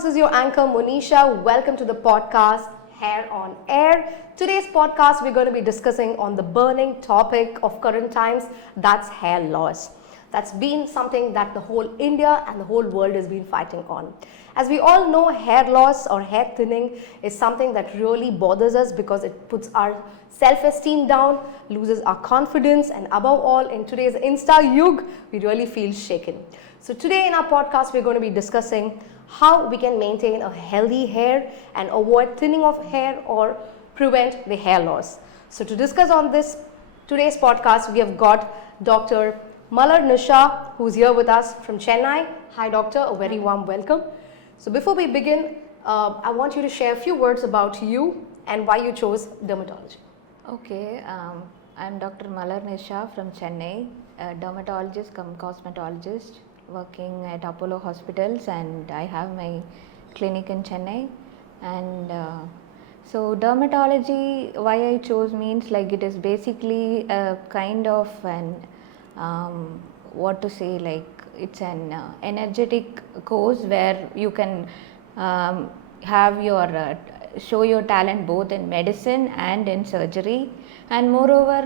this is your anchor Monisha. Welcome to the podcast Hair on Air. Today's podcast we're going to be discussing on the burning topic of current times, that's hair loss. That's been something that the whole India and the whole world has been fighting on. As we all know, hair loss or hair thinning is something that really bothers us because it puts our self-esteem down, loses our confidence, and above all, in today's Insta Yug, we really feel shaken. So today in our podcast, we're going to be discussing how we can maintain a healthy hair and avoid thinning of hair or prevent the hair loss. So to discuss on this today's podcast, we have got Dr. Malar Nisha, who's here with us from Chennai. Hi doctor, a very warm welcome. So before we begin, I want you to share a few words about you and why you chose dermatology. Okay, I'm Dr. Malar Nisha from Chennai, a dermatologist cum cosmetologist working at Apollo Hospitals, and I have my clinic in Chennai. And so dermatology, why I chose means like it is basically a kind of an it's an energetic course where you can have your show your talent both in medicine and in surgery, and moreover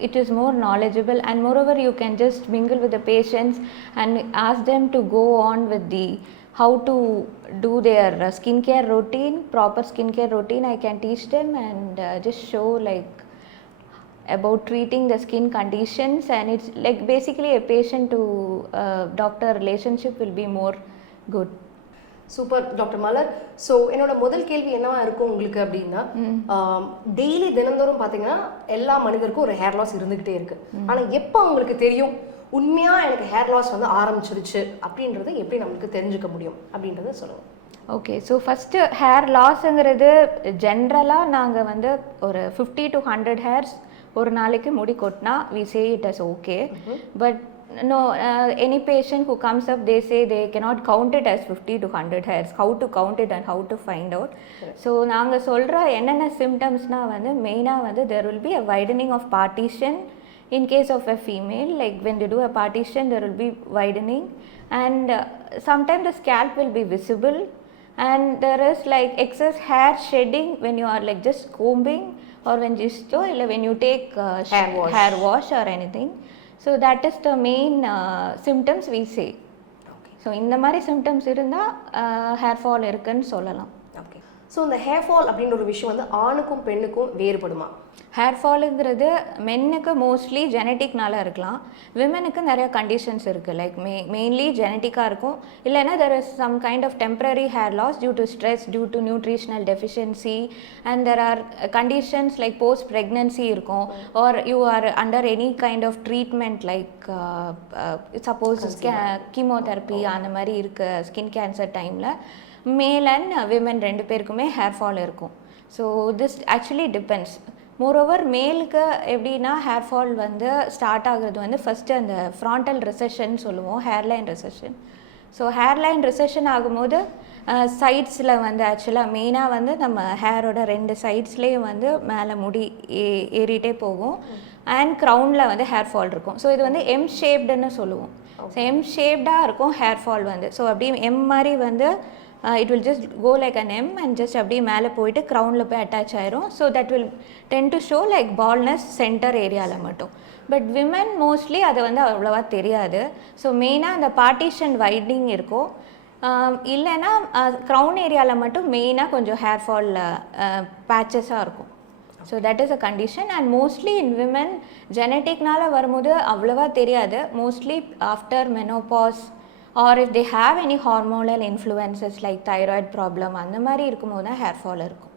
it is more knowledgeable, and moreover you can just mingle with the patients and ask them to go on with the how to do their skincare routine, proper skincare routine. I can teach them and just show about treating the skin conditions, and it's like basically a patient to doctor relationship will be more good. Super doctor Malar. So என்னோட முதல் கேள்வி என்னவா இருக்கும் உங்களுக்கு அப்படின்னா, daily தினந்தோறும் பார்த்தீங்கன்னா எல்லா மனிதருக்கும் ஒரு ஹேர் லாஸ் இருந்துகிட்டே இருக்கு. ஆனால் எப்போ உங்களுக்கு தெரியும் உண்மையா எனக்கு ஹேர் லாஸ் வந்து ஆரம்பிச்சிருச்சு அப்படின்றத எப்படி நம்மளுக்கு தெரிஞ்சுக்க முடியும் அப்படின்றத சொல்லுங்கள். ஓகே, ஸோ ஃபஸ்ட்டு ஹேர் லாஸுங்கிறது ஜென்ரலாக நாங்கள் வந்து ஒரு 50 to 100 ஹேர்ஸ் ஒரு நாளைக்கு முடி கொட்டினா we say it as okay, but no, any patient who comes up, they say they cannot count it as 50 to 100 hairs. How to count it and how to find out? So நாங்க சொல்ற என்னென்ன symptomsனா வந்து மெயினா வந்து there will be a widening of partition in case of a female. Like when they do a partition, there will be widening, and sometimes the scalp will be visible, and there is like excess hair shedding when you are like just combing, or when you take hair wash or anything. So that is the main symptoms we say. Okay. So இந்த மாதிரி symptoms இருந்தால் hair fall இருக்குன்னு சொல்லலாம். Okay, so இந்த hair fall அப்படின்ற ஒரு விஷயம் வந்து ஆணுக்கும் பெண்ணுக்கும் வேறுபடுமா? ஹேர் ஃபாலுங்கிறது மென்னுக்கு மோஸ்ட்லி ஜெனட்டிக்னால இருக்கலாம், விமெனுக்கு நிறைய கண்டிஷன்ஸ் இருக்குது. லைக் மெயின்லி ஜெனட்டிக்காக இருக்கும், இல்லைன்னா there is some kind of temporary hair loss due to stress, due to nutritional deficiency, and there are conditions like post pregnancy இருக்கும், or you are under any kind of treatment like suppose chemotherapy அந்த மாதிரி இருக்க skin cancer டைமில் male and women ரெண்டு பேருக்குமே hair fall இருக்கும். So this actually depends. Moreover மேலுக்கு எப்படின்னா ஹேர் ஃபால் வந்து ஸ்டார்ட் ஆகுறது வந்து ஃபஸ்ட்டு அந்த ஃப்ராண்டல் ரிசெஷன் சொல்லுவோம், hairline recession. So hairline recession ஆகும்போது சைட்ஸில் வந்து ஆக்சுவலாக மெயினாக வந்து நம்ம ஹேரோட ரெண்டு சைட்ஸ்லேயும் வந்து மேலே முடி ஏறிட்டே போகும், அண்ட் க்ரௌனில் வந்து ஹேர் ஃபால் இருக்கும். ஸோ இது வந்து எம் ஷேப்டுன்னு சொல்லுவோம். ஸோ எம் ஷேப்டாக இருக்கும் ஹேர் ஃபால் வந்து. ஸோ அப்படியே எம் மாதிரி வந்து it will just go like an M and just அப்படியே மேலே போயிட்டு க்ரௌனில் போய் அட்டாச் ஆயிரும். So that will tend to show like baldness centre ஏரியாவில் மட்டும். பட் விமன் மோஸ்ட்லி அதை வந்து அவ்வளோவா தெரியாது. ஸோ மெயினாக அந்த பார்ட்டிஷன் வைடிங் இருக்கும், இல்லைன்னா க்ரௌன் ஏரியாவில் மட்டும் மெயினாக கொஞ்சம் ஹேர் ஃபால் பேச்சஸாக இருக்கும். So that is a condition, and mostly in women ஜெனட்டிக்னால வரும்போது அவ்வளோவா தெரியாது. Mostly after menopause or if they have any hormonal influences like thyroid problem அந்த மாதிரி இருக்கும்போது தான் ஹேர் ஃபால் இருக்கும்.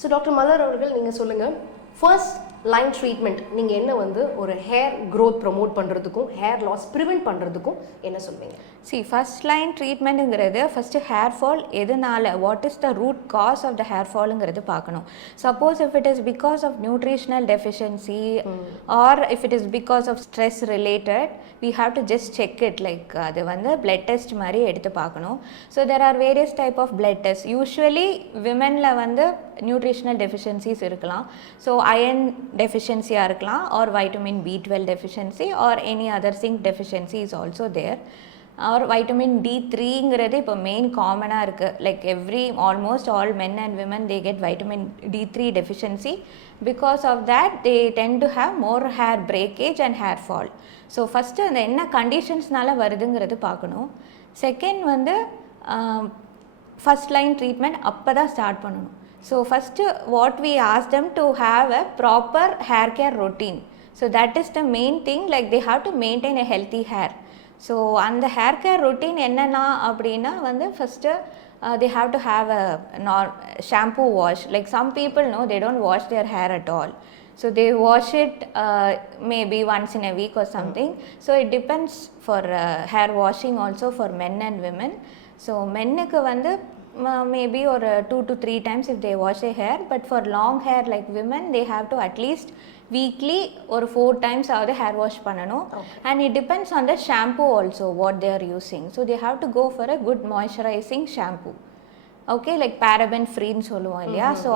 ஸோ டாக்டர் மலர் அவர்கள், நீங்கள் சொல்லுங்கள், ஃபர்ஸ்ட் லைன் ட்ரீட்மெண்ட் நீங்கள் என்ன வந்து ஒரு ஹேர் க்ரோத் ப்ரொமோட் பண்ணுறதுக்கும் ஹேர் லாஸ் ப்ரிவெண்ட் பண்ணுறதுக்கும் என்ன சொல்வீங்க? ஃபர்ஸ்ட் லைன் ட்ரீட்மெண்ட்டுங்கிறது ஃபஸ்ட்டு ஹேர் ஃபால் எதனால, what is the root cause of the hair ஃபாலுங்கிறது பார்க்கணும். Suppose if it is because of nutritional deficiency or if it is because of stress related, we have to just check it, like அது வந்து blood test மாதிரி எடுத்து பார்க்கணும். So there are various type of blood tests. usually womenல வந்து nutritional deficiencies இருக்கலாம். So iron deficiency-ஆ இருக்கலாம், or vitamin B12 deficiency, or any other zinc deficiency is also there. Or vitamin D3ங்கிறது இப்போ மெயின் காமனாக இருக்குது. Like almost all men and women they get vitamin D3 deficiency. Because of that they tend to have more hair breakage and hair fall. So first அந்த என்ன கண்டிஷன்ஸ்னால வருதுங்கிறது பார்க்கணும். Second வந்து first line treatment அப்போ தான் start பண்ணணும். So first what we ask them to have a proper hair care routine. So that is the main thing, like they have to maintain a healthy hair. So அந்த hair care routine என்னன்னா அப்படின்னா வந்து first they have to have a shampoo wash. Like some people know they don't wash their hair at all. So they wash it maybe once in a week or something. So it depends for hair washing also for men and women. So மென்னுக்கு வந்து maybe or 2 to 3 times if they wash their hair, but for long hair like women they have to at least weekly or 4 times ஆவது hair wash பண்ணணும். And it depends on the shampoo also what they are using. So they have to go for a good moisturizing shampoo. Okay, like paraben free ன்னு சொல்லுவோம் இல்லையா. So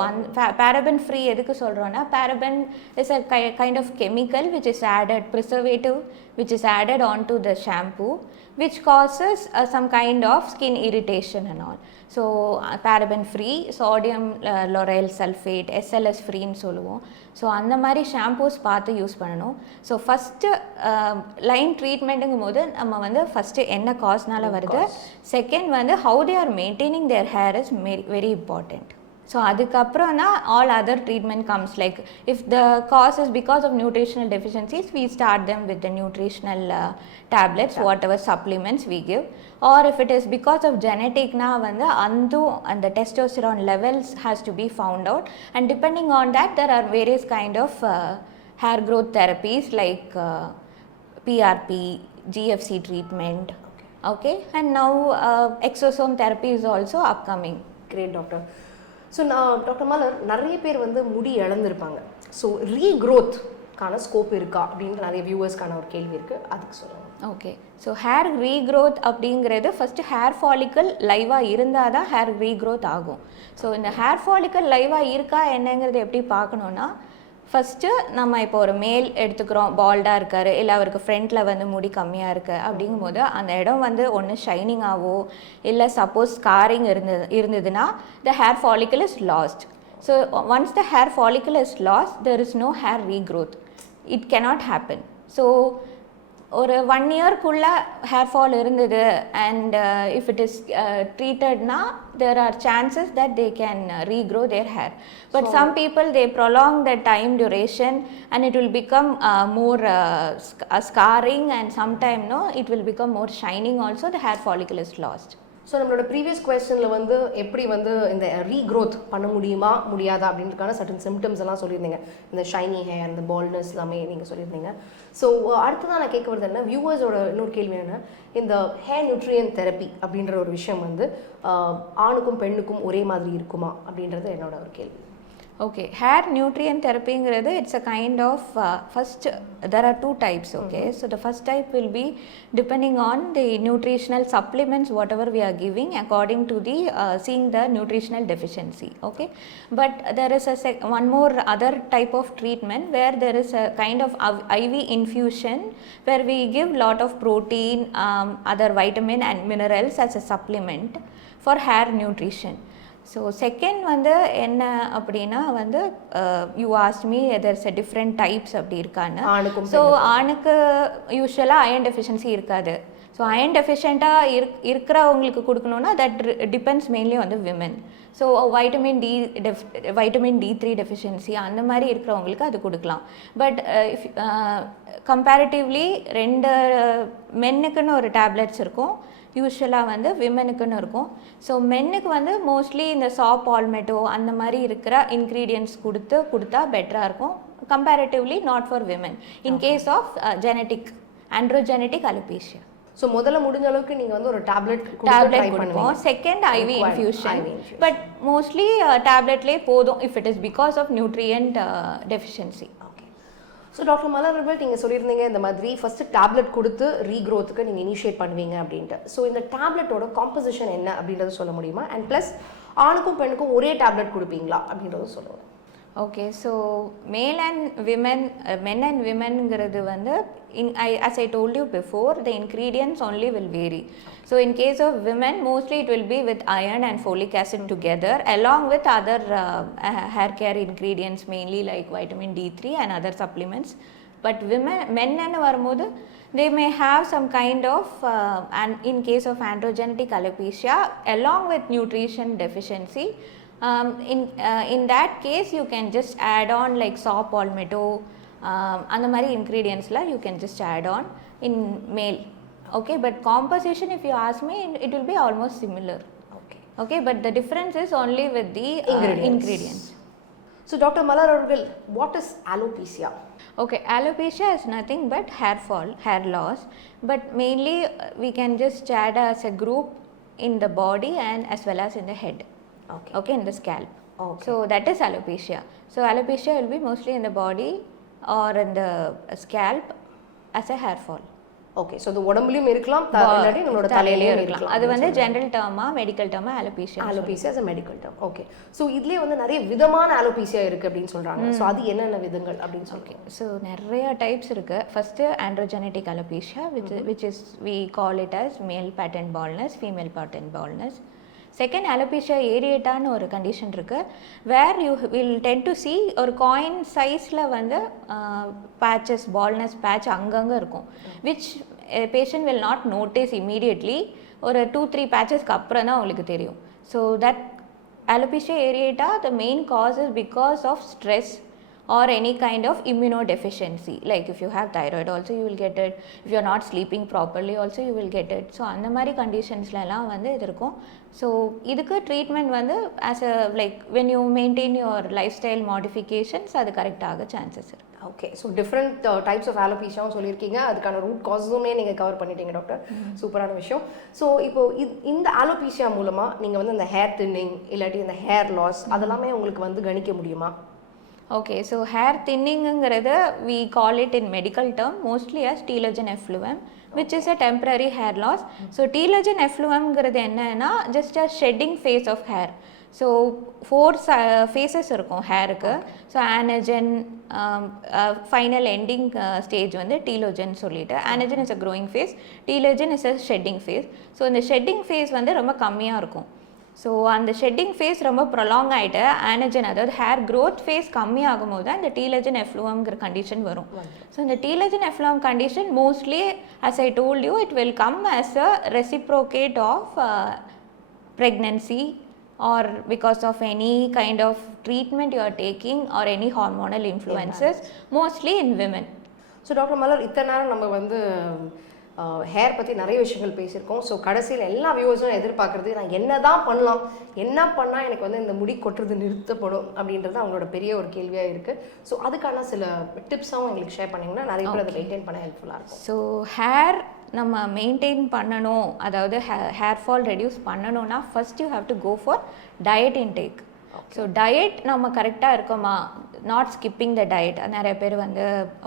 paraben free எதுக்கு சொல்கிறோன்னா, paraben is a kind of chemical which is added, preservative which is added onto the shampoo, which causes some kind of skin irritation and all. So paraben free, sodium lauryl sulfate, SLS free ன்னு சொல்லுவோம். So அந்த மாதிரி shampoos பார்த்து use பண்ணணும். So first line ட்ரீட்மெண்ட்டுங்கும் போது நம்ம வந்து first என்ன காஸ்னால வருது, செகண்ட் வந்து how they are maintaining their hair is very important. So அதுக்கப்புறம் தான் all other treatment comes. Like if the cause is because of nutritional deficiencies we start them with the nutritional tablets whatever supplements we give. Or if it is because of ஜெனட்டிக்னா வந்து அந்த testosterone levels has to be found out. And depending on that there are various kind of hair growth therapies like PRP, GFC treatment. Okay, and now exosome therapy is also upcoming. Great, doctor. So நான் doctor மலர், நிறைய பேர் வந்து முடி இழந்திருப்பாங்க. So ரீக்ரோத்க்கான scope இருக்கா அப்படின்னு நிறைய வியூவர்ஸ்க்கான ஒரு கேள்வி இருக்குது, அதுக்கு சொல்லுங்கள். ஓகே, ஸோ ஹேர் ரீக்ரோத் அப்படிங்கிறது ஃபஸ்ட்டு ஹேர் ஃபாலிக்கல் லைவாக இருந்தால் தான் ஹேர் ரீக்ரோத் ஆகும். ஸோ இந்த ஹேர் ஃபாலிக்கல் லைவாக இருக்கா என்னங்கிறது எப்படி பார்க்கணுன்னா, ஃபஸ்ட்டு நம்ம இப்போ ஒரு மேல் எடுத்துக்கிறோம், பால்டாக இருக்கார், இல்லை அவருக்கு ஃப்ரண்ட்டில் வந்து முடி கம்மியாக இருக்குது அப்படிங்கும்போது அந்த இடம் வந்து ஒன்று ஷைனிங்காகவோ இல்லை சப்போஸ் ஸ்காரிங் இருந்ததுன்னா the hair follicle is lost. So once the hair follicle is lost there is no hair regrowth. It cannot happen. So ஒரு 1 இயர்க்குள்ளே ஹேர் ஃபால் இருந்தது அண்ட் இஃப் இட் இஸ் ட்ரீட்டட்னா there are chances that they can regrow their hair. But so, some people they prolong the time duration and it will become more scarring, and sometime it will become more shining also. The hair follicle is lost. So நம்மளோட previous கொஸ்டினில் வந்து எப்படி வந்து இந்த regrowth பண்ண முடியுமா முடியாதா அப்படின்றதுக்கான சர்டன் சிம்டம்ஸ் எல்லாம் சொல்லியிருந்தீங்க. இந்த ஷைனி ஹேர், இந்த பால்னஸ் எல்லாமே நீங்கள் சொல்லியிருந்தீங்க. ஸோ அடுத்ததான் நான் கேட்க வருது என்ன, வியூவர்ஸோட இன்னொரு கேள்வி என்ன, இந்த ஹேர் நியூட்ரியன் தெரப்பி அப்படின்ற ஒரு விஷயம் வந்து ஆணுக்கும் பெண்ணுக்கும் ஒரே மாதிரி இருக்குமா அப்படின்றது என்னோட ஒரு கேள்வி. Okay, hair nutrient therapy-ங்கிறது it's a kind of first there are 2 types. Okay, so the first type will be depending on the nutritional supplements whatever we are giving according to the seeing the nutritional deficiency. Okay, but there is one more other type of treatment where there is a kind of IV infusion where we give lot of protein, other vitamin and minerals as a supplement for hair nutrition. So second வந்து என்ன அப்படின்னா வந்து you asked me there's a different types அப்படி இருக்கான்னு. So ஆணுக்கு யூஸ்வலாக iron deficiency இருக்காது. So iron டெஃபிஷியண்ட்டாக இருக்கிறவங்களுக்கு கொடுக்கணுன்னா that depends mainly on the women. So vitamin D3 deficiency அந்த மாதிரி இருக்கிறவங்களுக்கு அது கொடுக்கலாம். பட் இஃப் கம்பேரிட்டிவ்லி 2 மென்னுக்குன்னு ஒரு டேப்லெட்ஸ் இருக்கும், யூஸ்வலாக வந்து விமனுக்குன்னு இருக்கும். ஸோ மென்னுக்கு வந்து மோஸ்ட்லி இந்த பால்மெட்டோ அந்த மாதிரி இருக்கிற இன்க்ரீடியன்ட்ஸ் கொடுத்தா பெட்டராக இருக்கும் comparatively, not for women in case of genetic androgenetic alopecia. So முதல்ல முடிஞ்ச அளவுக்கு நீங்கள் வந்து ஒரு டேப்லெட் கொடுப்போம். Second IV infusion, but mostly டேப்லெட்லேயே போதும் if it is because of nutrient deficiency. So doctor Malar நீங்கள் சொல்லியிருந்தீங்க இந்த மாதிரி ஃபஸ்ட்டு டேப்லெட் கொடுத்து ரீக்ரோத்துக்கு நீங்கள் இனிஷியேட் பண்ணுவீங்க அப்படின்ட்டு. ஸோ இந்த டேப்லெட்டோட காம்போசிஷன் என்ன அப்படின்றத சொல்ல முடியுமா? அண்ட் ப்ளஸ் ஆணுக்கும் பெண்ணுக்கும் ஒரே டேப்லெட் கொடுப்பீங்களா அப்படின்றத சொல்லுங்கள். Okay, so male and women, men and womenங்கிறது வந்து as I told you before, the ingredients only will vary. So in case of women, mostly it will be with iron and folic acid together along with other hair care ingredients, mainly like vitamin D3 and other supplements. But men and வரும்போது they may have some kind of and in case of androgenetic alopecia along with nutrition deficiency. In that case you can just add on like saw palmetto அந்த மாதிரி ingredientsலாம் you can just add on in male. Okay, but composition if you ask me, it will be almost similar. Okay, but the difference is only with the ingredients. So Dr. Malar Argal, what is alopecia? Okay, alopecia is nothing but hair fall, hair loss, but mainly we can just add as a group in the body and as well as in the head. Okay, in the scalp. So that is alopecia. So alopecia will be mostly in the body or in the scalp as a hair fall. Okay, so the உடம்புலயும் இருக்கலாம், இல்லாட்டி நம்மளோட தலையிலயும் இருக்கலாம். அது வந்து general derma, medical derma alopecia. Alopecia is a medical term. Okay. So இதுலயே வந்து நிறைய விதமான alopecia இருக்கு அப்படினு சொல்றாங்க. So அது என்னென்ன விதங்கள் அப்படினு சொல்றீங்க? So நிறைய டைப்ஸ் இருக்கு. First androgenetic alopecia which is we call it as male pattern baldness, female pattern baldness. Second alopecia ஏரியேட்டான்னு ஒரு கண்டிஷன் இருக்குது, where you will tend to see ஒரு காயின் சைஸில் வந்து பேச்சஸ் பால்னஸ் பேட்ச் அங்கங்கே இருக்கும், which patient will not notice immediately. ஒரு 2-3 பேச்சஸ்க்கு அப்புறம் தான் உங்களுக்கு தெரியும். So that alopecia areata the main cause is because of stress or any kind of immunodeficiency, like if you have thyroid also you will get it, if you are not sleeping properly also you will get it. So அந்த மாதிரி கண்டிஷன்ஸ்லாம் வந்து இது இருக்கும். So இதுக்கு treatment வந்து as a like when you maintain your lifestyle modifications அது கரெக்டாக chances இருக்குது. Okay, so different types of அலோபேஷியாவும் சொல்லியிருக்கீங்க, அதுக்கான ரூட் காஸுமே நீங்கள் கவர் பண்ணிட்டீங்க டாக்டர், சூப்பரான விஷயம். ஸோ இப்போ இந்த அலோபேஷியா மூலமாக நீங்கள் வந்து இந்த ஹேர் தின்னிங் இல்லாட்டி இந்த ஹேர் லாஸ் அதெல்லாமே உங்களுக்கு வந்து கணிக்க முடியுமா? Okay, so hair thinning-ங்கிறது we call it in medical term mostly as telogen effluent, which is a temporary hair loss. So telogen effluent-ங்கிறது என்னன்னா just a shedding phase of hair. So 4 phases இருக்கும் ஹேருக்கு. So anagen final ending stage வந்து telogen சொல்லிட்டு, anagen is a growing phase, telogen is a shedding phase. So இந்த shedding phase வந்து ரொம்ப கம்மியாக இருக்கும். ஸோ அந்த ஷெட்டிங் ஃபேஸ் ரொம்ப ப்ரொலாங் ஆகிட்டு ஆனஜன் அதாவது ஹேர் க்ரோத் ஃபேஸ் கம்மியாகும் போது தான் இந்த டீலஜன் எஃப்ளூவம்ங்கிற கண்டிஷன் வரும். ஸோ இந்த telogen effluvium condition mostly as I told you it will come as a reciprocate of pregnancy or because of any kind of treatment you are taking or any hormonal influences, mostly in women. So doctor Malar, இத்தனை நேரம் நம்ம வந்து hair பற்றி நிறைய விஷயங்கள் பேசியிருக்கோம். So கடைசியில் எல்லா வியூவர்ஸும் எதிர்பார்க்குறது, நான் என்ன தான் பண்ணலாம், என்ன பண்ணால் எனக்கு வந்து இந்த முடி கொட்டுறது நிறுத்தப்படும் அப்படின்றது அவங்களோட பெரிய ஒரு கேள்வியாக இருக்குது. ஸோ அதுக்கான சில டிப்ஸாகவும் எங்களுக்கு ஷேர் பண்ணிங்கன்னா நிறைய பேர் அதை மெயின்டைன் பண்ண ஹெல்ப்ஃபுல்லாக இருக்கும். ஸோ ஹேர் நம்ம மெயின்டைன் பண்ணணும், அதாவது ஹேர் ஃபால் ரெடியூஸ் பண்ணணும்னா first you have to go for diet intake. So diet நம்ம கரெக்டாக இருக்கோமா, நாட் ஸ்கிப்பிங் த டயட். நிறைய பேர் வந்து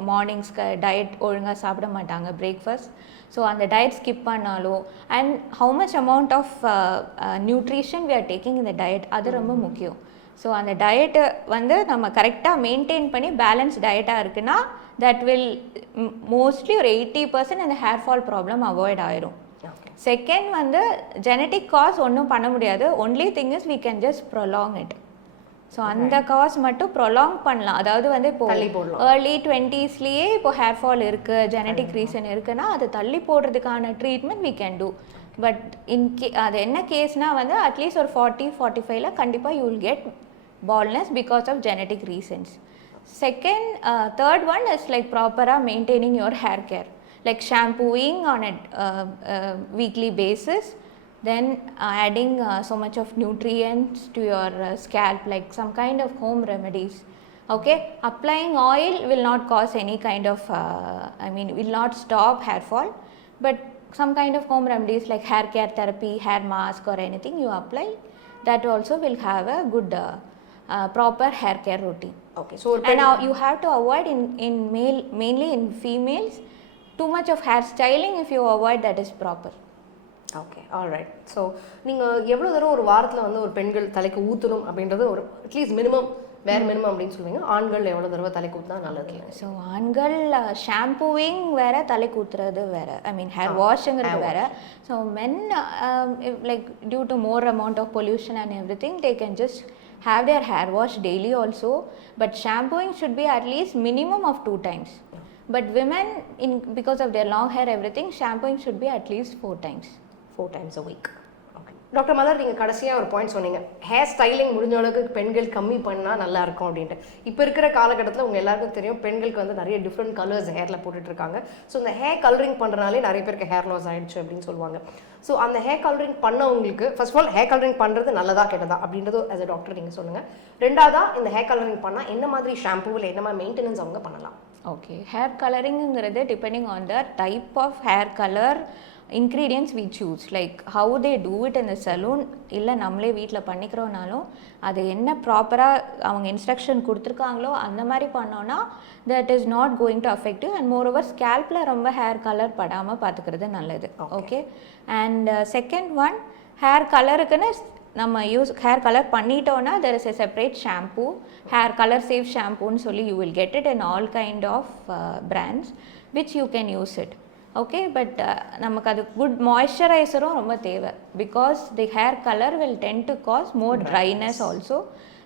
மார்னிங்ஸ்க்கு டயட் ஒழுங்காக சாப்பிட மாட்டாங்க, பிரேக்ஃபாஸ்ட். ஸோ அந்த டயட் ஸ்கிப் பண்ணாலும் and how much amount of nutrition we are taking இந்த டயட், அது ரொம்ப முக்கியம். ஸோ அந்த டயட்டை வந்து நம்ம கரெக்டாக மெயின்டைன் பண்ணி பேலன்ஸ் டயட்டாக இருக்குன்னா தட் வில் மோஸ்ட்லி ஒரு 80% அந்த ஹேர் ஃபால் ப்ராப்ளம் அவாய்ட் ஆயிரும். செகண்ட் வந்து ஜெனட்டிக் காஸ் ஒன்றும் பண்ண முடியாது, only thing is we can just prolong it. So அந்த காஸ் மட்டும் ப்ரொலாங் பண்ணலாம். அதாவது வந்து இப்போ ஏர்லி 20ஸ்லேயே இப்போ ஹேர் ஃபால் இருக்குது, ஜெனட்டிக் ரீசன் இருக்குன்னா அது தள்ளி போடுறதுக்கான treatment we can do. But அது என்ன கேஸ்னால் வந்து அட்லீஸ்ட் ஒரு 40-45ல் கண்டிப்பாக you will get baldness because of genetic reasons. Second, third one is like properly maintaining your hair care, like shampooing on a weekly basis, then adding so much of nutrients to your scalp, like some kind of home remedies. Okay, applying oil will not cause any kind of will not stop hair fall, but some kind of home remedies like hair care therapy, hair mask or anything you apply, that also will have a good proper hair care routine. Okay, so and now you have to avoid in male, mainly in females, too much of hair styling. If you avoid, that is proper. Okay, alright. So நீங்கள் எவ்வளோ தூரம் ஒரு வாரத்தில் வந்து ஒரு பெண்கள் தலைக்கு ஊற்றணும் அப்படின்றது ஒரு அட்லீஸ்ட் மினிமம் வேறு மினிமம் அப்படின்னு சொல்லுவீங்க. ஆண்கள் எவ்வளோ தடவை தலை கூட்டினா நல்லது? ஸோ ஆண்கள் ஷாம்பூவிங் வேறு, தலை கூத்துறது வேறு, ஐ மீன் ஹேர் வாஷுங்கிறது வேறு. So men like due to more amount of pollution and everything they can just have their hair wash daily also, but shampooing should be at least minimum of 2 times. But women, because of their long hair everything, shampooing should be at least 4 times. 4 times a week. Okay. Doctor Malar, நீங்கள் கடைசியாக ஒரு point சொன்னீங்க, hair styling முடிஞ்ச அளவுக்கு பெண்கள் கம்மி பண்ணால் நல்லா இருக்கும் அப்படின்ட்டு. இப்போ இருக்கிற காலகட்டத்தில் உங்கள் எல்லாருக்கும் தெரியும், பெண்களுக்கு வந்து நிறைய டிஃப்ரெண்ட் கலர்ஸ் ஹேரில் போட்டுட்ருக்காங்க. ஸோ இந்த ஹேர் கலரிங் பண்ணுறனாலே நிறைய பேருக்கு ஹேர் லாஸ் ஆகிடுச்சு அப்படின்னு சொல்லுவாங்க. ஸோ அந்த ஹேர் கலரிங் பண்ணவங்களுக்கு first of all hair colouring பண்ணுறது நல்லதா கெட்டதா அப்படின்றது ஆஸ் அ டாக்டர் நீங்கள் சொல்லுங்கள். ரெண்டாவதாக இந்த ஹேர் கலரிங் பண்ணால் என்ன மாதிரி ஷாம்பூ இல்லை என்ன மாதிரி மெயின்டெனன்ஸ் அவங்க பண்ணலாம்? ஓகே, ஹேர் கலரிங்கிறது depending on the type of hair colour ingredients we choose, like how they do it in the salon இல்லை நம்மளே வீட்டில் பண்ணிக்கிறோனாலும் அது என்ன ப்ராப்பராக அவங்க இன்ஸ்ட்ரக்ஷன் கொடுத்துருக்காங்களோ அந்த மாதிரி பண்ணோன்னா that is not going to affect you, and moreover ஸ்கேல்பில் ரொம்ப ஹேர் கலர் படாமல் பார்த்துக்கிறது நல்லது. Okay, and second one, hair கலருக்குன்னு நம்ம ஹேர் கலர் பண்ணிட்டோன்னா there is a separate shampoo, hair color safe ஷாம்பூன்னு சொல்லி you will get it in all kind of brands which you can use it. Okay, but நமக்கு அது good மாய்ஸ்சரைசரும் ரொம்ப தேவை, because the hair colour will tend to cause more dryness also.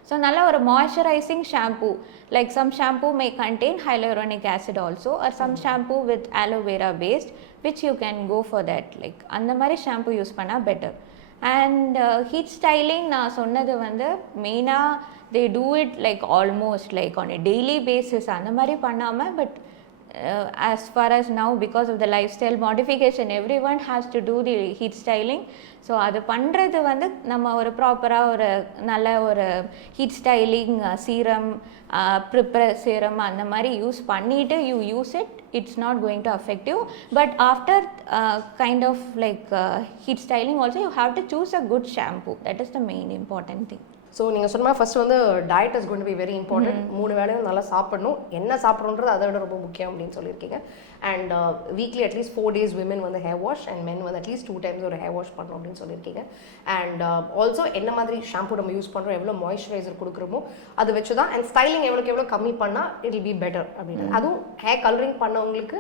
So நல்ல ஒரு moisturising shampoo, like some shampoo may contain hyaluronic acid also, or some shampoo with aloe vera based which you can go for that, like அந்த மாதிரி shampoo use பண்ணால் better. And heat styling நான் சொன்னது வந்து மெயினாக they do it like almost like on a daily basis அந்த மாதிரி பண்ணாமல், but as far as now because of the lifestyle modification everyone has to do the heat styling. So அது பண்ணுறது வந்து நம்ம ஒரு ப்ராப்பராக ஒரு நல்ல ஒரு heat styling serum, prepare serum அந்த மாதிரி யூஸ் பண்ணிவிட்டு you use it, it's not going to affect you. But after kind of like heat styling also you have to choose a good shampoo. That is the main important thing. So நீங்கள் சொன்ன first வந்து diet is going to be very important. 3 வேளையும் நல்லா சாப்பிடணும், என்ன சாப்பிட்றோன்றது அதை விட ரொம்ப முக்கியம் அப்படின்னு சொல்லியிருக்கீங்க. And weekly at least 4 days women வந்து ஹேர் வாஷ் அண்ட் மென் வந்து அட்லீஸ்ட் 2 times ஒரு ஹேர் வாஷ் பண்ணணும் அப்படின்னு சொல்லியிருக்கீங்க. அண்ட் ஆல்சோ என்ன மாதிரி ஷாம்பூ நம்ம யூஸ் பண்ணுறோம், எவ்வளோ மாய்ஸ்சரைசர் கொடுக்குறோமோ அதை வச்சு தான், அண்ட் ஸ்டைலிங் எவ்வளோ கம்மி பண்ணால் இட் வில் பி பெட்டர் அப்படின்னு. அதுவும் ஹேர் கலரிங் பண்ணவங்களுக்கு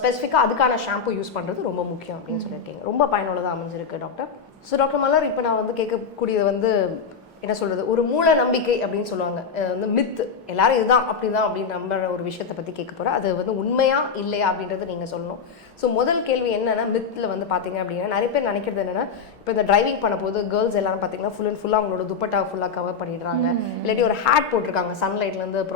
ஸ்பெசிஃபிக்காக அதுக்கான ஷாம்பூ யூஸ் பண்ணுறது ரொம்ப முக்கியம் அப்படின்னு சொல்லியிருக்கீங்க. ரொம்ப பயனுள்ளதாக அமைஞ்சிருக்கு டாக்டர். ஸோ டாக்டர் மலர், இப்போ நான் வந்து கேட்கக்கூடியது வந்து என்ன சொல்கிறது, ஒரு மூல நம்பிக்கை அப்படின்னு சொல்லுவாங்க, வந்து மித், எல்லாரும் இதுதான் அப்படிதான் அப்படின்னு நம்புற ஒரு விஷயத்தை பற்றி கேட்க போகிறேன். அது வந்து உண்மையா இல்லையா அப்படின்றத நீங்கள் சொல்லணும். ஸோ முதல் கேள்வி என்னென்னா, மித்தில் வந்து பார்த்தீங்க அப்படின்னா நிறைய பேர் நினைக்கிறது என்னென்னா, இப்போ இந்த டிரைவிங் பண்ண போது கேர்ள்ஸ் எல்லாரும் பார்த்தீங்கன்னா ஃபுல் அண்ட் ஃபுல்லாக அவங்களோட துப்பட்டா ஃபுல்லாக கவர் பண்ணிடுறாங்க, இல்லாட்டி ஒரு ஹேட் போட்டிருக்காங்க சன்லைட்லேருந்து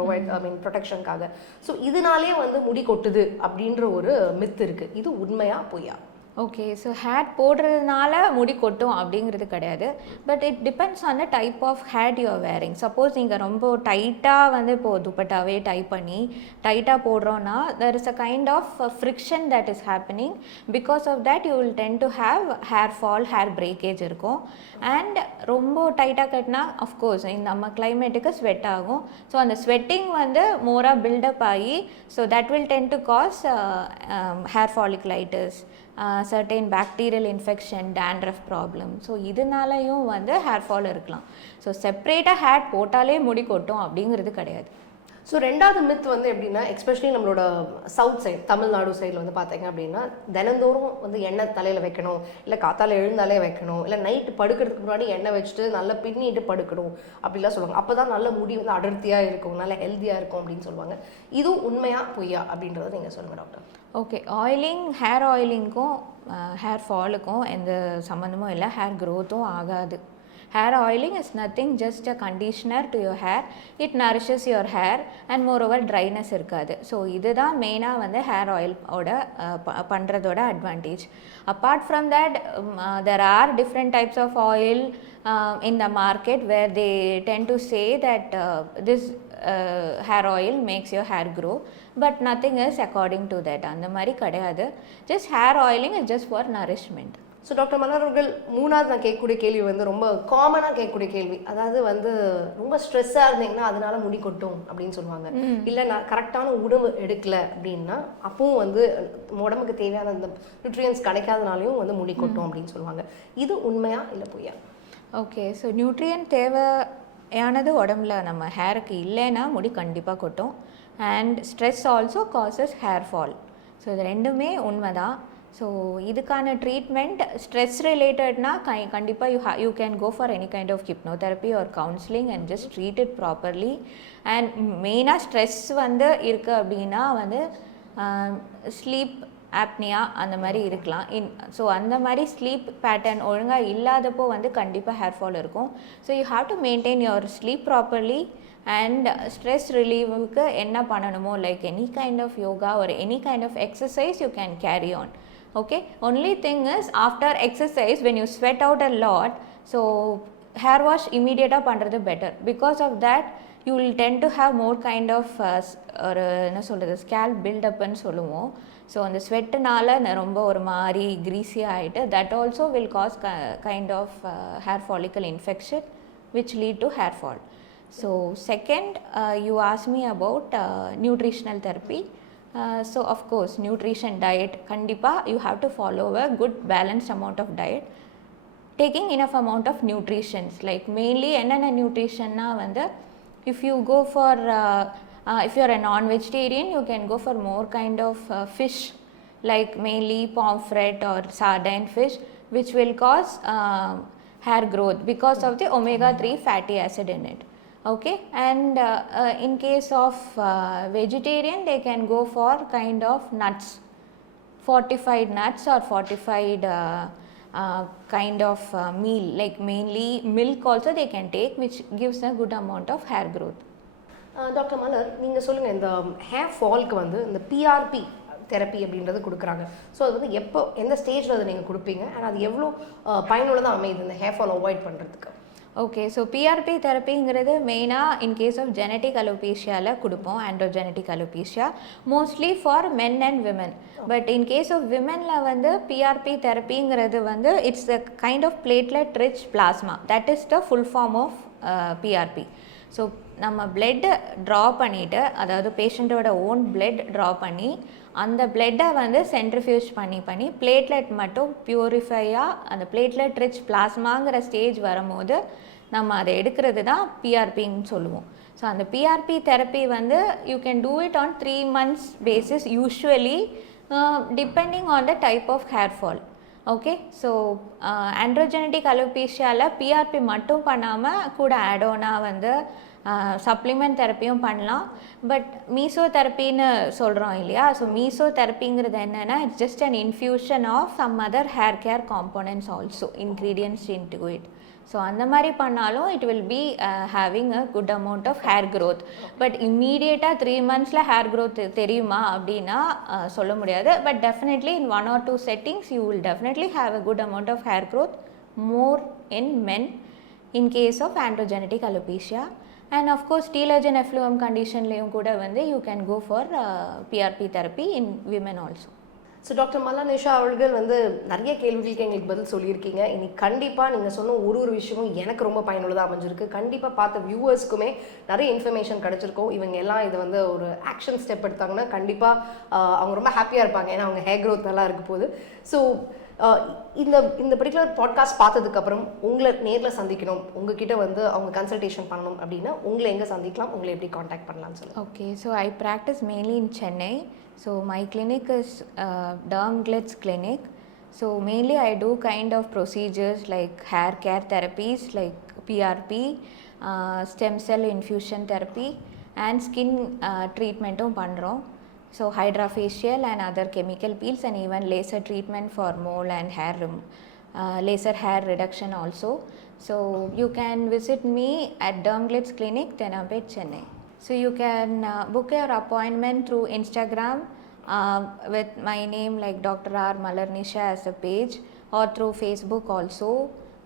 ப்ரொடெக்ஷனுக்காக. ஸோ இதனாலே வந்து முடி கொட்டுது அப்படின்ற ஒரு மித் இருக்குது. இது உண்மையா பொய்யா? ஓகே, ஸோ ஹேட் போடுறதுனால முடி கொட்டும் அப்படிங்கிறது கிடையாது, but it depends on the type of hat you are wearing. Suppose நீங்கள் ரொம்ப டைட்டாக வந்து இப்போது துப்பட்டாவே டைப் பண்ணி டைட்டாக போடுறோன்னா there is a kind of friction that is happening. Because of that you will tend to have hair fall, hair breakage இருக்கும். அண்ட் ரொம்ப டைட்டாக கட்டினா அஃப்கோர்ஸ் இந்த நம்ம கிளைமேட்டுக்கு ஸ்வெட் ஆகும். ஸோ அந்த ஸ்வெட்டிங் வந்து மோராக பில்டப் ஆகி, so that will tend to cause hair folliculitis, certain bacterial infection, dandruff problem. So இதனாலையும் வந்து ஹேர் ஃபால் இருக்கலாம். ஸோ செப்ரேட்டாக ஹேட் போட்டாலே முடி கொட்டும் அப்படிங்கிறது கிடையாது. ஸோ ரெண்டாவது மித் வந்து எப்படின்னா, எஸ்பெஷலி நம்மளோட சவுத் சைட் தமிழ்நாடு சைடில் வந்து பார்த்தீங்க அப்படின்னா, தினந்தோறும் வந்து எண்ணெய் தலையில் வைக்கணும், இல்லை காத்தால எழுந்தாலே வைக்கணும், இல்லை நைட்டு படுக்கிறதுக்கு முன்னாடி எண்ணெய் வச்சுட்டு நல்லா பின்னிட்டு படுக்கணும் அப்படிலாம் சொல்லுவாங்க. அப்போ தான் நல்ல முடி வந்து அடர்த்தியாக இருக்கும், நல்லா ஹெல்த்தியாக இருக்கும் அப்படின்னு சொல்லுவாங்க. இதுவும் உண்மையா பொய்யா அப்படின்றத நீங்கள் சொல்லுங்கள் டாக்டர். ஓகே, ஆயிலிங், ஹேர் ஆயிலிங்க்கும் ஹேர் ஃபாலுக்கும் எந்த சம்மந்தமும் இல்லை, ஹேர் க்ரோத்தும் ஆகாது. Hair oiling is nothing, just a conditioner to your hair. It nourishes your hair and moreover dryness irukadu. So இதுதான் மெயினாக வந்து ஹேர் ஆயில் ஓட பண்ணுறதோட advantage. Apart from that, there are different types of oil in the market where they tend to say that this hair oil makes your hair grow, but nothing is according to that. அந்த மாதிரி கிடையாது. Just hair oiling is just for nourishment. So doctor Malar அவர்கள், மூணாவது நான் கேட்கக்கூடிய கேள்வி வந்து ரொம்ப காமனாக கேட்கக்கூடிய கேள்வி. அதாவது வந்து ரொம்ப ஸ்ட்ரெஸ்ஸாக இருந்தீங்கன்னா அதனால முடி கொட்டும் அப்படின்னு சொல்லுவாங்க. இல்லை நான் கரெக்டான உணவு எடுக்கலை அப்படின்னா அப்பவும் வந்து உடம்புக்கு தேவையான அந்த நியூட்ரியன்ஸ் கிடைக்காதனாலையும் வந்து முடி கொட்டும் அப்படின்னு சொல்லுவாங்க. இது உண்மையா இல்லை பொய்யா? ஓகே, ஸோ நியூட்ரியன்ட் தேவை தேவையானது உடம்புல நம்ம ஹேருக்கு இல்லைன்னா முடி கண்டிப்பாக கொட்டும். And stress also causes hair fall. So இது ரெண்டுமே உண்மை தான். ஸோ இதுக்கான ட்ரீட்மெண்ட் ஸ்ட்ரெஸ் ரிலேட்டட்னா கண்டிப்பாக you can go for any kind of hypnotherapy or counselling and just treat it properly. And மெயினாக ஸ்ட்ரெஸ் வந்து இருக்குது அப்படின்னா வந்து ஸ்லீப் ஆப்னியா அந்த மாதிரி இருக்கலாம். ஸோ அந்த மாதிரி ஸ்லீப் பேட்டர்ன் ஒழுங்காக இல்லாதப்போ வந்து கண்டிப்பாக ஹேர் ஃபால் இருக்கும். So you have to maintain your sleep properly. And stress ரிலீவுக்கு என்ன பண்ணணுமோ like any kind of yoga ஒரு any kind of exercise you can carry on. Okay, only thing is after exercise when you sweat out a lot, so hair wash immediately பண்றது better. Because of that you will tend to have more kind of ஒரு என்ன சொல்கிறது scalp build up ன்னு சொல்லுவோம். So அந்த ஸ்வெட்டுனால ரொம்ப ஒரு மாதிரி greasy ஆகிட்டு that also will cause kind of hair follicle infection which lead to hair fall. So second, you asked me about nutritional therapy. So of course nutrition diet kandipa you have to follow a good balanced amount of diet, taking enough amount of nutritions like mainly enna nutrition na vanda if you go for if you are a non-vegetarian you can go for more kind of fish like mainly pomfret or sardine fish which will cause hair growth because of the omega-3 fatty acid in it. Okay, and in case of vegetarian they can go for kind of nuts, fortified nuts or fortified kind of meal like mainly milk also they can take which gives a good amount of hair growth. Doctor Malar நீங்கள் சொல்லுங்கள், இந்த hair ஃபால்க்கு வந்து இந்த PRP therapy அப்படின்றது கொடுக்குறாங்க. So அது வந்து எப்போ எந்த ஸ்டேஜில் அதை நீங்கள் கொடுப்பீங்க அண்ட் அது எவ்வளோ பயனுள்ளதாக அமையுது இந்த ஹேர் ஃபால் அவாய்ட் பண்ணுறதுக்கு? ஓகே, ஸோ பிஆர்பி தெரப்பிங்கிறது மெயினாக இன் கேஸ் ஆஃப் ஜெனட்டிக் அலோபேஷியாவில் கொடுப்போம், androgenetic alopecia mostly for men and women. But in case of விமனில் வந்து பிஆர்பி தெரப்பிங்கிறது வந்து it's the kind of platelet rich plasma, that is the full form of PRP. So நம்ம blood draw பண்ணிவிட்டு அதாவது பேஷண்ட்டோட own blood draw பண்ணி அந்த பிளட்டை வந்து சென்ட்ரிஃபியூஜ் பண்ணி பிளேட்லெட் மட்டும் பியூரிஃபையாக அந்த பிளேட்லெட் ரிச் பிளாஸ்மாங்கிற ஸ்டேஜ் வரும்போது நம்ம அதை எடுக்கிறது தான் பிஆர்பின்னு சொல்லுவோம். ஸோ அந்த பிஆர்பி தெரப்பி வந்து you can do it on 3 months basis usually depending on the type of hair fall. Okay, so androgenetic அலோபேஷியாவில் பிஆர்பி மட்டும் பண்ணாமல் கூட ஆடோனாக வந்து சப்ளிமெண்ட் தெரப்பியும் பண்ணலாம். பட் மீசோ தெரப்பின்னு சொல்கிறோம் இல்லையா, ஸோ மீசோ தெரப்பிங்கிறது என்னென்னா it's just an infusion of some other hair care components also ingredients into it. So அந்த மாதிரி பண்ணாலும் it will be having a good amount of hair growth. But இம்மீடியட்டாக 3 months ஹேர் க்ரோத் தெரியுமா அப்படின்னா சொல்ல முடியாது. But definitely in 1 or 2 settings you will definitely have a good amount of hair growth more in men in case of androgenetic alopecia. And of course telogen effluvium conditionலையும் கூட வந்து you can go for PRP therapy in women also. So doctor Malar Nisha அவர்கள் வந்து நிறைய கேள்விகளுக்கு எங்களுக்கு பதில் சொல்லியிருக்கீங்க. இன்னைக்கு கண்டிப்பாக நீங்கள் சொன்ன ஒரு விஷயமும் எனக்கு ரொம்ப பயனுள்ளதாக அமைஞ்சிருக்கு. கண்டிப்பாக பார்த்த வியூவர்ஸ்க்குமே நிறைய இன்ஃபர்மேஷன் கிடச்சிருக்கோம். இவங்க எல்லாம் இதை வந்து ஒரு ஆக்ஷன் ஸ்டெப் எடுத்தாங்கன்னா கண்டிப்பாக அவங்க ரொம்ப ஹாப்பியாக இருப்பாங்க, ஏன்னா அவங்க ஹேர் க்ரோத் நல்லா இருக்க போகுது. ஸோ இந்த பர்டிகுலர் பாட்காஸ்ட் பார்த்ததுக்கப்புறம் உங்களை நேரில் சந்திக்கணும், உங்ககிட்ட வந்து அவங்க கன்சல்டேஷன் பண்ணணும் அப்படின்னா உங்களை எங்கே சந்திக்கலாம், உங்களை எப்படி காண்டாக்ட் பண்ணலாம்னு சொல்லுங்கள். Okay, so I practice mainly in Chennai. So my clinic is Dermatologist clinic. So mainly I do kind of procedures like hair care therapies like PRP, stem cell infusion therapy and skin treatmentum pandrom. So hydrofacial and other chemical peels and even laser treatment for mole and hair laser hair reduction also. So you can visit me at Dermatologist clinic Chennai, Chennai. So you can book your appointment through Instagram with my name like Dr. R Malar Nisha as a page, or through Facebook also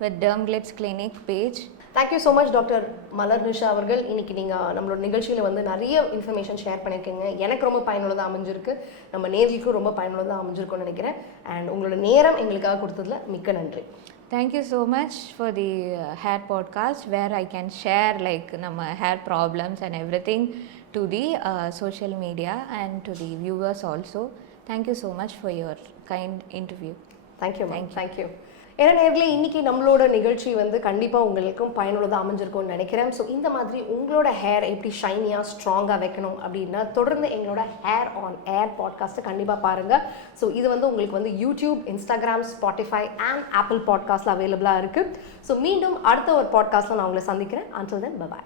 with Dermatologist clinic page. Thank you so much doctor Malar Nisha அவர்கள். இன்றைக்கி நீங்கள் நம்மளோட நிகழ்ச்சியில் வந்து நிறைய information share பண்ணியிருக்கீங்க. எனக்கு ரொம்ப பயனுள்ளதாக அமைஞ்சிருக்கு, நம்ம நேர்களுக்கும் ரொம்ப பயனுள்ளதாக அமைஞ்சிருக்கும்னு நினைக்கிறேன். அண்ட் உங்களோட நேரம் எங்களுக்காக கொடுத்ததில் மிக்க நன்றி. Thank you so much for the hair podcast where I can share like nama hair problems and everything to the social media and to the viewers also. Thank you so much for your kind interview. Thank you. Thank you. ஏன்னா நேர்களே இன்னைக்கு நம்மளோட நிகழ்ச்சி வந்து கண்டிப்பாக உங்களுக்கும் பயனுள்ளதாக அமைஞ்சிருக்கும்னு நினைக்கிறேன். ஸோ இந்த மாதிரி உங்களோட ஹேர் எப்படி ஷைனியாக ஸ்ட்ராங்காக வைக்கணும் அப்படின்னா தொடர்ந்து எங்களோட ஹேர் ஆன் ஏர் பாட்காஸ்ட்டை கண்டிப்பாக பாருங்கள். ஸோ இது வந்து உங்களுக்கு வந்து YouTube, Instagram, Spotify and apple பாட்காஸ்ட்டில் அவைலபிளாக இருக்குது. ஸோ மீண்டும் அடுத்த ஒரு பாட்காஸ்ட்டில் நான் உங்களை சந்திக்கிறேன். Until then, bye-bye.